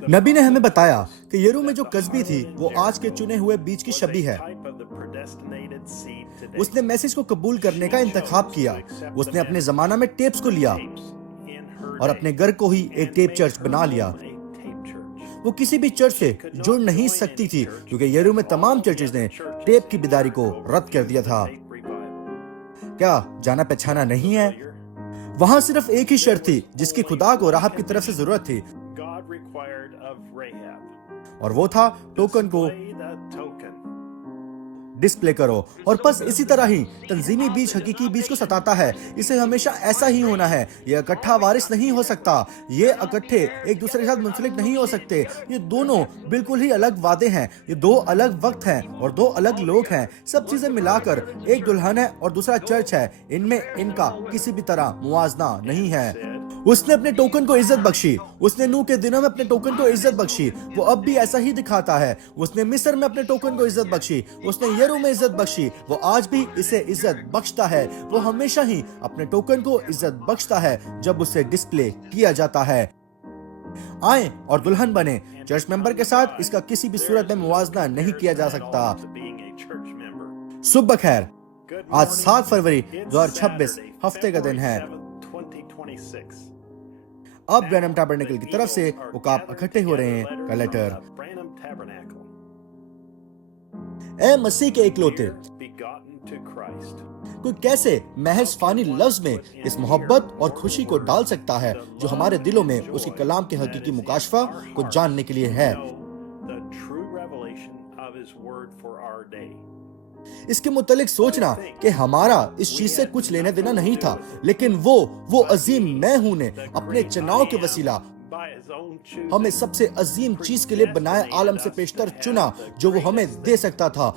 नबी ने हमें बताया कि यरू में जो कस्बी थी वो आज के चुने हुए बीज की शबी है। उसने मैसेज को कबूल करने का इंतखाब किया। उसने अपने जमाना में टेप्स को लिया और अपने घर को ही एक टेप चर्च बना लिया। वो किसी भी चर्च से जुड़ नहीं सकती थी क्योंकि यरू में तमाम चर्चेस ने टेप की बिदारी को रद्द कर दिया था। क्या जाना पहचाना नहीं है? वहां सिर्फ एक ही शर्त थी जिसकी खुदा को राहब की तरफ से जरूरत थी, और वो था टोकन को डिस्प्ले करो। और बस इसी तरह ही तंजीमी बीज हकीकी बीज को सताता है। इसे हमेशा ऐसा ही होना है। ये इकट्ठा वारिस नहीं हो सकता। ये इकट्ठे एक दूसरे के साथ मुंसलिक नहीं हो सकते। ये दोनों बिल्कुल ही अलग वादे हैं। ये दो अलग वक्त हैं और दो अलग लोग हैं। सब चीजें मिलाकर एक दुल्हन है और दूसरा चर्च है। इनमें इनका किसी भी तरह मुआवजा नहीं है। उसने अपने टोकन को इज्जत बख्शी। उसने नूह के दिनों में अपने टोकन को इज्जत बख्शी। वो अब भी ऐसा ही दिखाता है। उसने मिस्र में अपने टोकन को इज्जत बख्शी। उसने यरू में इज्जत बख्शी। वो आज भी इसे इज्जत बख्शता है। वो हमेशा ही अपने टोकन को इज्जत बख्शता है जब उसे डिस्प्ले किया जाता है। आए और दुल्हन बने। चर्च मेंबर के साथ इसका किसी भी सूरत में मुवाजना नहीं किया जा सकता। सुबह खैर, आज 7 फरवरी 2026 हफ्ते का दिन है। अब ब्रैनम टैबरनेकल की तरफ से उकाब इकट्ठे हो रहे हैं का लेटर। ए मसीह के इकलौते, कोई कैसे महज फानी लफ्ज में इस मोहब्बत और खुशी को डाल सकता है जो हमारे दिलों में उसके कलाम के हकीकी मुकाशफा को जानने के लिए है। इसके मुतालिक सोचना कि हमारा इस चीज से कुछ लेना देना नहीं था, लेकिन वो अजीम मैं हूं ने अपने चुनाव के वसीला हमें सबसे अजीम चीज के लिए बनाए आलम से पेशतर चुना जो वो हमें दे सकता था,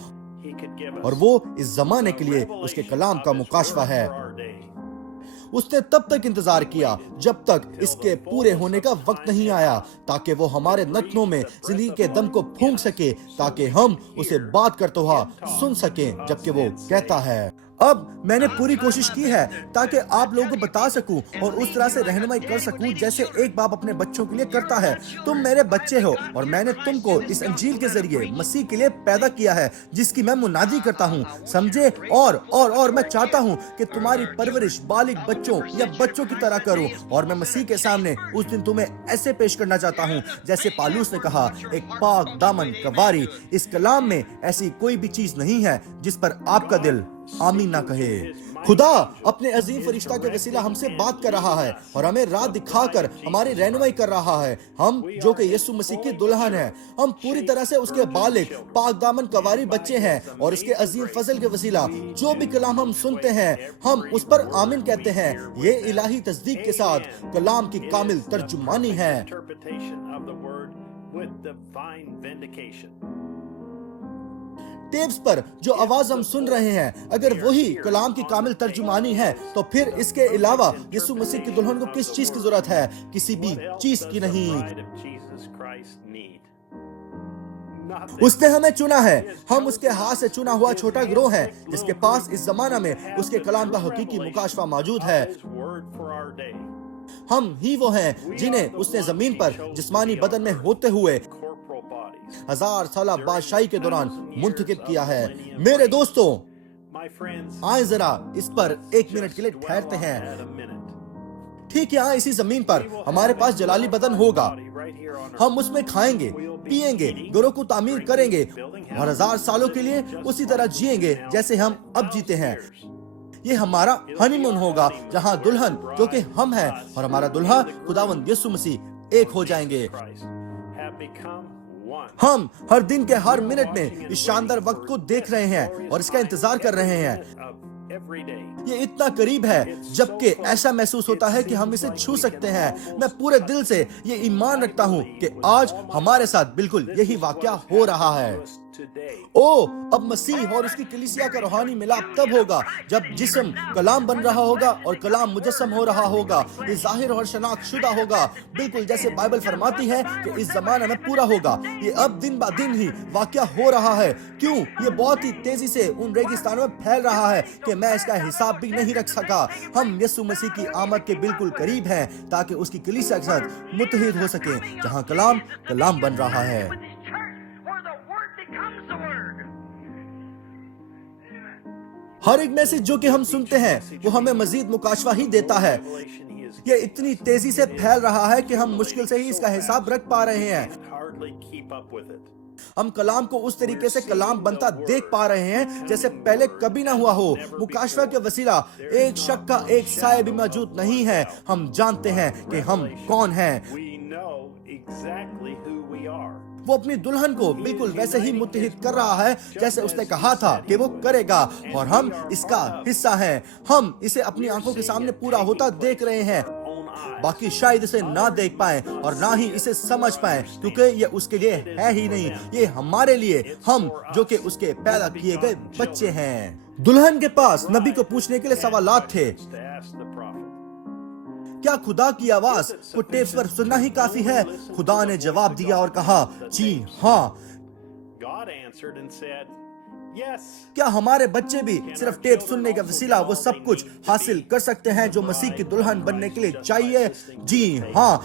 और वो इस जमाने के लिए उसके कलाम का मुकाशफा है। उसने तब तक इंतजार किया जब तक इसके पूरे होने का वक्त नहीं आया, ताकि वो हमारे नथनों में जिंदगी के दम को फूंक सके, ताकि हम उसे बात करते हुआ सुन सकें जबकि वो कहता है। अब मैंने पूरी कोशिश की है ताकि आप लोगों को बता सकूं और उस तरह से रहनुमाई कर सकूं जैसे एक बाप अपने बच्चों के लिए करता है। तुम मेरे बच्चे हो और मैंने तुमको इस अंजील के जरिए मसीह के लिए पैदा किया है जिसकी मैं मुनादी करता हूं, समझे? और मैं चाहता हूं कि तुम्हारी परवरिश बालिग बच्चों या बच्चों की तरह करूं, और मैं मसीह के सामने उस दिन तुम्हें ऐसे पेश करना चाहता हूं जैसे पालूस ने कहा, एक पाक दामन कवारी। इस कलाम में ऐसी कोई भी चीज नहीं है जिस पर आपका दिल आमीन ना कहे। खुदा अपने अजीम फरिश्ता के वसीला हमसे बात कर रहा है और हमें राह दिखाकर हमारी रहनुमाई कर रहा है। हम जो कि यीशु मसीह की दुल्हन है, हम पूरी तरह से उसके बालिग पाक दामन कवारी बच्चे हैं, और उसके अजीम फजल के वसीला जो भी कलाम हम सुनते हैं हम उस पर आमीन कहते हैं। ये इलाही तस्दीक के साथ कलाम की कामिल तर्जुमानी है। टेप्स पर जो आवाज हम सुन रहे हैं अगर वही कलाम की कामिल तर्जुमानी है तो फिर इसके अलावा यीशु मसीह की दुल्हन को किस चीज की जरूरत है? किसी भी चीज की नहीं। उसने हमें चुना है। हम उसके हाथ से चुना हुआ छोटा गिरोह है जिसके पास इस जमाना में उसके कलाम का हकीकी मुकाशफा मौजूद है। हम ही वो हैं जिन्हें उसने जमीन पर जिस्मानी बदन में होते हुए 1000 साल बादशाही के दौरान मुंतखब किया है। मेरे दोस्तों, आए जरा इस पर 1 मिनट के लिए ठहरते हैं। ठीक यहाँ इसी जमीन पर हमारे पास जलाली बदन होगा। हम उसमें खाएंगे, पिएंगे, घरों को तामीर करेंगे और 1000 सालों के लिए उसी तरह जिएंगे जैसे हम अब जीते हैं। ये हमारा हनीमून होगा जहाँ दुल्हन जो कि हम हैं और हमारा दुल्हा खुदावंद यीशु मसीह एक हो जाएंगे। हम हर दिन के हर मिनट में इस शानदार वक्त को देख रहे हैं और इसका इंतजार कर रहे हैं। ये इतना करीब है जबकि ऐसा महसूस होता है कि हम इसे छू सकते हैं। मैं पूरे दिल से ये ईमान रखता हूँ कि आज हमारे साथ बिल्कुल यही वाकया हो रहा है। او اب مسیح اور اس کی کلیسیا کا روحانی ملاپ تب ہوگا جب جسم کلام بن رہا ہوگا اور کلام مجسم ہو رہا ہوگا. یہ ظاہر اور شناخت شدہ ہوگا، بالکل جیسے بائبل فرماتی ہے کہ اس زمانے میں پورا ہوگا. یہ اب دن با دن ہی واقعہ ہو رہا ہے. کیوں؟ یہ بہت ہی تیزی سے ان ریگستانوں میں پھیل رہا ہے کہ میں اس کا حساب بھی نہیں رکھ سکا. ہم یسوع مسیح کی آمد کے بالکل قریب ہیں تاکہ اس کی کلیسیا کے ساتھ متحد ہو سکیں جہاں کلام بن رہا ہے. ہر ایک میسج جو کہ ہم سنتے ہیں وہ ہمیں مزید مکاشفہ ہی دیتا ہے. یہ اتنی تیزی سے پھیل رہا ہے کہ ہم مشکل سے ہی اس کا حساب رکھ پا رہے ہیں. ہم کلام کو اس طریقے سے کلام بنتا دیکھ پا رہے ہیں جیسے پہلے کبھی نہ ہوا ہو. مکاشفہ کے وسیلہ ایک شک کا ایک سایہ بھی موجود نہیں ہے. ہم جانتے ہیں کہ ہم کون ہیں. وہ اپنی دلہن کو بالکل ویسے ہی متحد کر رہا ہے جیسے اس نے کہا تھا کہ وہ کرے گا، اور ہم اس کا حصہ ہیں. ہم اسے اپنی آنکھوں کے سامنے پورا ہوتا دیکھ رہے ہیں. باقی شاید اسے نہ دیکھ پائیں اور نہ ہی اسے سمجھ پائیں کیونکہ یہ اس کے لیے ہے ہی نہیں. یہ ہمارے لیے، ہم جو کہ اس کے پیدا کیے گئے بچے ہیں. دلہن کے پاس نبی کو پوچھنے کے لیے سوالات تھے. کیا خدا کی آواز کو ٹیپس پر سننا ہی کافی ہے؟ خدا نے جواب دیا اور کہا جی ہاں. کیا ہمارے بچے بھی صرف ٹیپ سننے کا وسیلہ وہ سب کچھ حاصل کر سکتے ہیں جو مسیح کی دلہن بننے کے لیے چاہیے؟ جی ہاں.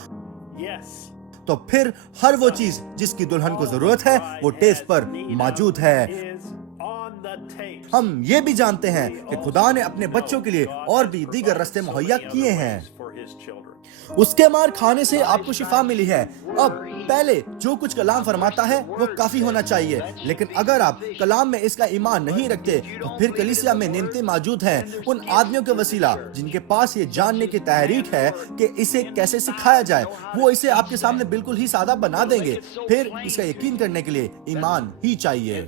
تو پھر ہر وہ چیز جس کی دلہن کو ضرورت ہے وہ ٹیپ پر موجود ہے. ہم یہ بھی جانتے ہیں کہ خدا نے اپنے بچوں کے لیے اور بھی دیگر راستے مہیا کیے ہیں. اس کے مار کھانے سے آپ کو شفا ملی ہے. اب پہلے جو کچھ کلام فرماتا ہے وہ کافی ہونا چاہیے، لیکن اگر آپ کلام میں اس کا ایمان نہیں رکھتے تو پھر کلیسیا میں نعمتیں موجود ہیں ان آدمیوں کے وسیلہ جن کے پاس یہ جاننے کی تحریک ہے کہ اسے کیسے سکھایا جائے. وہ اسے آپ کے سامنے بالکل ہی سادہ بنا دیں گے. پھر اس کا یقین کرنے کے لیے ایمان ہی چاہیے.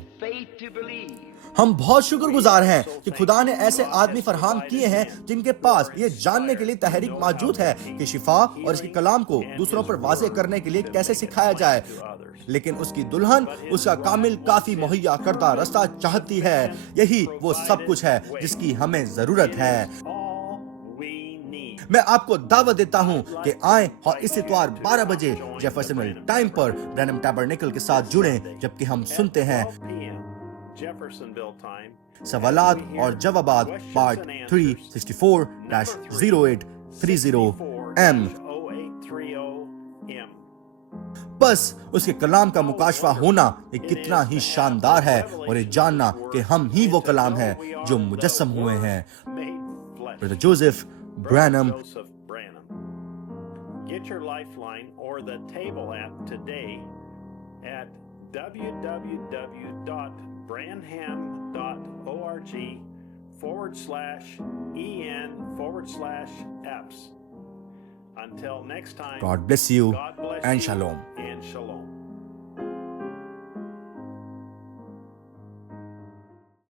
ہم بہت شکر گزار ہیں کہ خدا نے ایسے آدمی فراہم کیے ہیں جن کے پاس یہ جاننے کے لیے تحریک موجود ہے کہ شفا اور اس کے کلام کو دوسروں پر واضح کرنے کے لیے کیسے سکھایا جائے. لیکن اس کی دلہن اس کا کامل کافی مہیا کردہ راستہ چاہتی ہے. یہی وہ سب کچھ ہے جس کی ہمیں ضرورت ہے. میں آپ کو دعوت دیتا ہوں کہ آئیں اور اس اتوار 12 بجے جیفرسن ٹائم پر برینہم ٹیبرنیکل کے ساتھ جڑیں جبکہ ہم سنتے ہیں سوالات اور جوابات پارٹ 364-0830M. بس اس کے کلام کا مکاشفہ ہونا یہ کتنا ہی شاندار ہے، اور یہ جاننا کہ ہم ہی وہ کلام ہیں جو مجسم ہوئے ہیں. برادر Joseph برینہم. Get your lifeline or the table app today at www.branham.org/en/apps. Until next time, God bless you God bless and you shalom. and shalom.